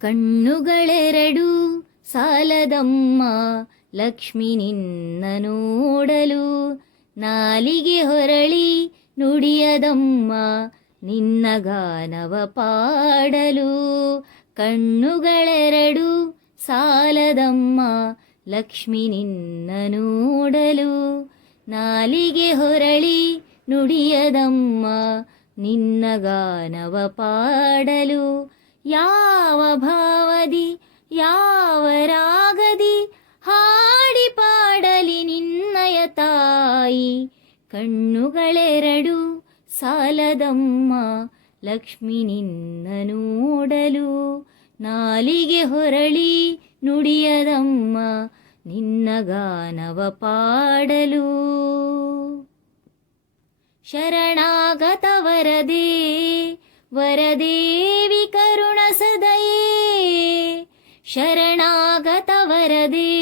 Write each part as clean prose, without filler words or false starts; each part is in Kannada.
ಕಣ್ಣುಗಳೆರಡು ಸಾಲದಮ್ಮ ಲಕ್ಷ್ಮಿ ನಿನ್ನ ನೋಡಲು, ನಾಲಿಗೆ ಹೊರಳಿ ನುಡಿಯದಮ್ಮ ನಿನ್ನ ಗಾನವ ಪಾಡಲು. ಕಣ್ಣುಗಳೆರಡು ಸಾಲದಮ್ಮ ಲಕ್ಷ್ಮಿ ನಿನ್ನ ನೋಡಲು, ನಾಲಿಗೆ ಹೊರಳಿ ನುಡಿಯದಮ್ಮ ನಿನ್ನ ಗಾನವ ಪಾಡಲು. ಯಾವ ಭಾವದಿ ಯಾವ ರಾಗದಿ ಹಾಡಿ ಪಾಡಲಿ ನಿನ್ನಯ ತಾಯಿ. ಕಣ್ಣುಗಳೆರಡು ಸಾಲದಮ್ಮ ಲಕ್ಷ್ಮಿ ನಿನ್ನ ನೋಡಲು, ನಾಲಿಗೆ ಹೊರಳಿ ನುಡಿಯದಮ್ಮ ನಿನ್ನ ಗಾನವ ಪಾಡಲು. ಶರಣಾಗತ ವರದೇ ವರದೇವಿ ಕರುಣ ಸದಯೇ, ಶರಣಾಗತ ವರದೇ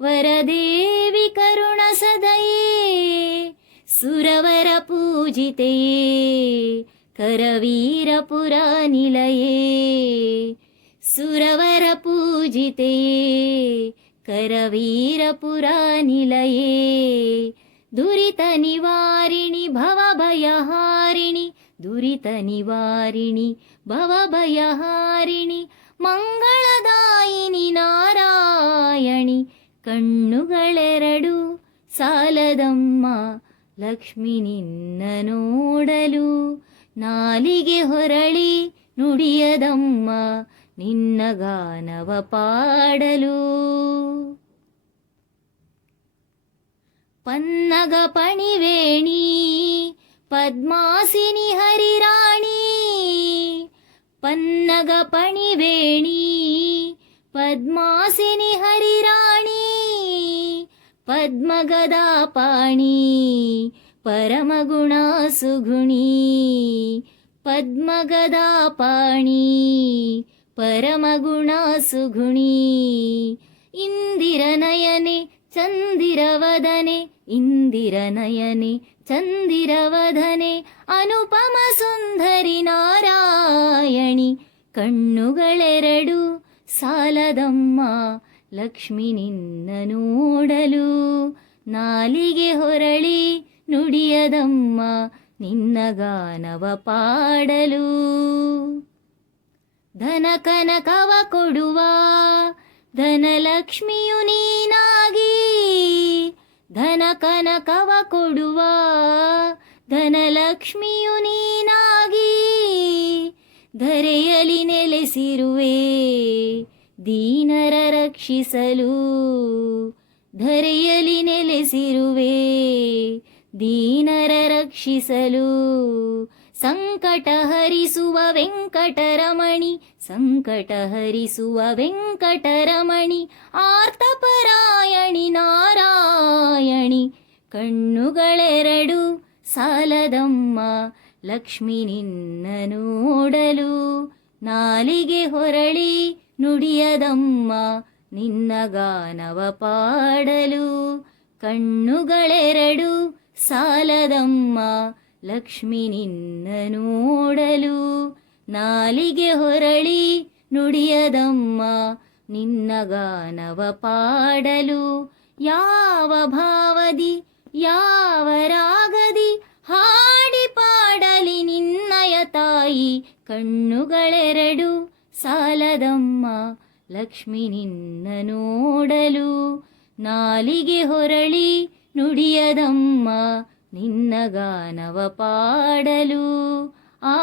ವರದೇವಿ ಕರುಣ ಸದಯೇ. ಸುರವರ ಪೂಜಿತೆಯೇ ಕರವೀರಪುರ ನಿಲಯೇ, ಸುರವರ ಪೂಜಿತೆಯೇ ಕರವೀರಪುರ ನಿಲಯೇ. ದುರಿತ ನಿವಾರಿಣಿ ಭವಭಯಹಾರಿಣಿ, ದುರಿತ ನಿವಾರಿಣಿ ಭವಭಯಹಾರಿಣಿ, ಮಂಗಳದಾಯಿನಿ ನಾರಾಯಣಿ. ಕಣ್ಣುಗಳೆರಡು ಸಾಲದಮ್ಮ ಲಕ್ಷ್ಮಿ ನಿನ್ನ ನೋಡಲು, ನಾಲಿಗೆ ಹೊರಳಿ ನುಡಿಯದಮ್ಮ ನಿನ್ನ ಗಾನವ ಪಾಡಲು. ಪನ್ನಗ ಪಣಿವೇಣಿ ಪದ್ಮಾಸಿನಿ ಹರಿರಾಣಿ, ಪನ್ನಗ ಪಣಿವೇಣಿ ಪದ್ಮಾಸಿನಿ ಹರಿರಾಣಿ. ಪದ್ಮಗದಾ ಪಾಣಿ ಪರಮಗುಣ ಸುಗುಣಿ, ಪದ್ಮಗದಾ ಪಾಣಿ ಪರಮಗುಣ ಸುಗುಣಿ. ಇಂದಿರನಯನೆ ಚಂದಿರವದನೆ, ಇಂದಿರನಯನೆ ಚಂದಿರವದನೆ, ಅನುಪಮ ಸುಂದರಿ ನಾರಾಯಣಿ. ಕಣ್ಣುಗಳೆರಡು ಸಾಲದಮ್ಮ ಲಕ್ಷ್ಮಿ ನಿನ್ನ ನೋಡಲು, ನಾಲಿಗೆ ಹೊರಳಿ ನುಡಿಯದಮ್ಮ ನಿನ್ನ ಗಾನವ ಪಾಡಲು. ಧನ ಕನಕವ ಕೊಡುವ ಧನಲಕ್ಷ್ಮಿಯು ನೀನಾಗಿ, ಧನ ಕನಕವ ಕೊಡುವ ಧನಲಕ್ಷ್ಮಿಯು ನೀನಾಗಿ. ಧರೆಯಲಿ ನೆಲೆಸಿರುವೆ ದೀನರ ರಕ್ಷಿಸಲು, ಧರೆಯಲಿ ನೆಲೆಸಿರುವೆ ದೀನರ ರಕ್ಷಿಸಲು. ಸಂಕಟ ಹರಿಸುವ ವೆಂಕಟರಮಣಿ, ಸಂಕಟ ಹರಿಸುವ ವೆಂಕಟರಮಣಿ, ಆರ್ತಪರಾಯಣಿ ನಾರಾಯಣಿ. ಕಣ್ಣುಗಳೆರಡು ಸಾಲದಮ್ಮ ಲಕ್ಷ್ಮಿ ನಿನ್ನ ನೋಡಲು, ನಾಲಿಗೆ ಹೊರಳಿ ನುಡಿಯದಮ್ಮ ನಿನ್ನ ಗಾನವ ಪಾಡಲು. ಕಣ್ಣುಗಳೆರಡು ಸಾಲದಮ್ಮ ಲಕ್ಷ್ಮಿ ನಿನ್ನ ನೋಡಲು, ನಾಲಿಗೆ ಹೊರಳಿ ನುಡಿಯದಮ್ಮ ನಿನ್ನ ಗಾನವ ಪಾಡಲು. ಯಾವ ಭಾವದಿ ಯಾವ ರಾಗದಿ ಹಾಡಿ ಪಾಡಲಿ ನಿನ್ನಯ ತಾಯಿ. ಕಣ್ಣುಗಳೆರಡು ಸಾಲದಮ್ಮ ಲಕ್ಷ್ಮಿ ನಿನ್ನ ನೋಡಲು, ನಾಲಿಗೆ ಹೊರಳಿ ನುಡಿಯದಮ್ಮ ನಿನ್ನ ಗಾನವ ಪಾಡಲು. ಆ